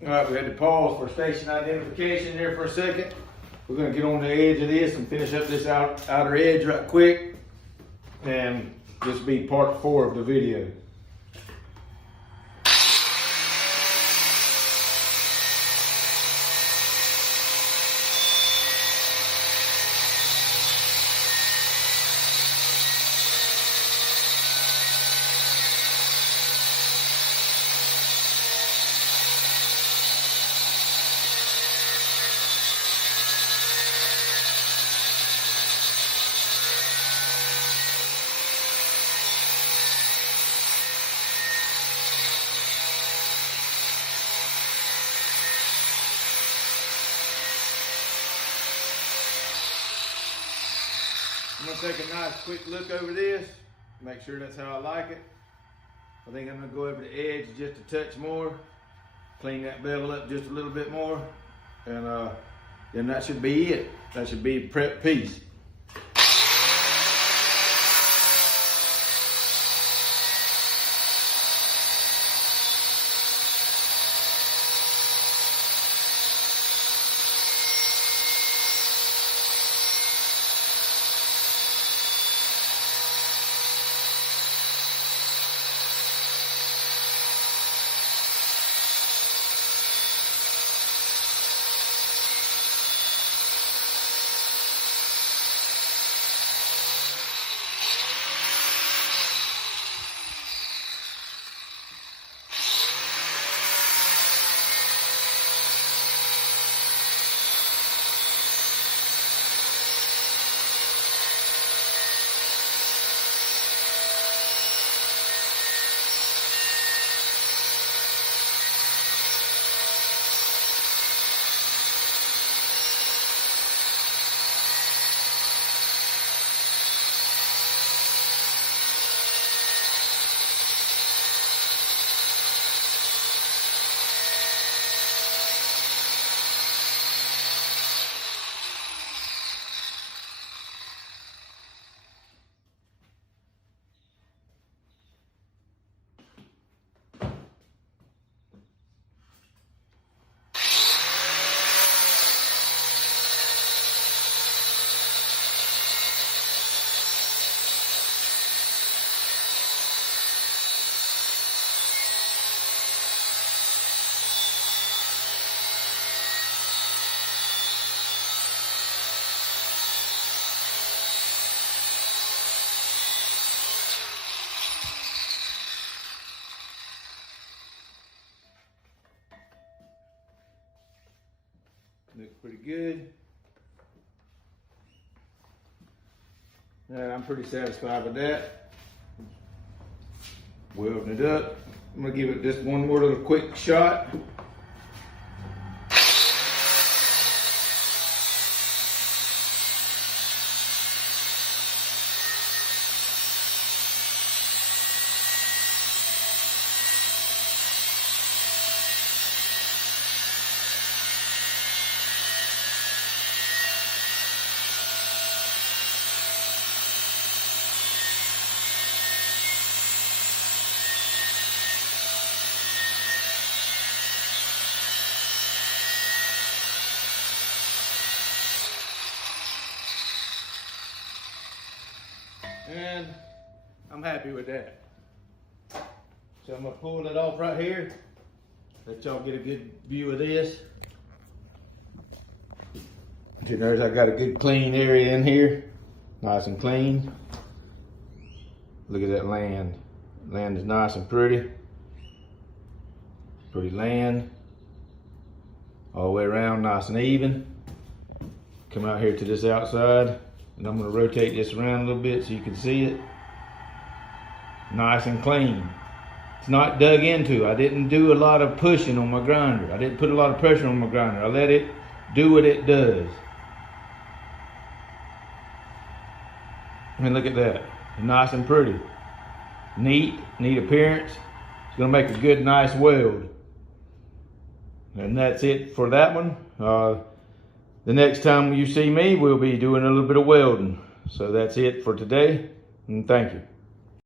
All right, we had to pause for station identification here for a second. We're gonna get on the edge of this and finish up this outer edge right quick. And this will be part 4 of the video. I'm gonna take a nice quick look over this, make sure that's how I like it. I think I'm gonna go over the edge just a touch more, clean that bevel up just a little bit more, and then that should be it. That should be a prep piece. Looks pretty good. And I'm pretty satisfied with that. Welding it up. I'm gonna give it just one more little quick shot. And I'm happy with that. So I'm gonna pull it off right here. Let y'all get a good view of this. Notice I got a good clean area in here. Nice and clean. Look at that land. Land is nice and pretty. Pretty land. All the way around, nice and even. Come out here to this outside. And I'm gonna rotate this around a little bit so you can see it. Nice and clean. It's not dug into. I didn't do a lot of pushing on my grinder. I didn't put a lot of pressure on my grinder. I let it do what it does. And look at that. Nice and pretty. Neat appearance. It's gonna make a good, nice weld. And that's it for that one. The next time you see me, we'll be doing a little bit of welding. So that's it for today, and thank you.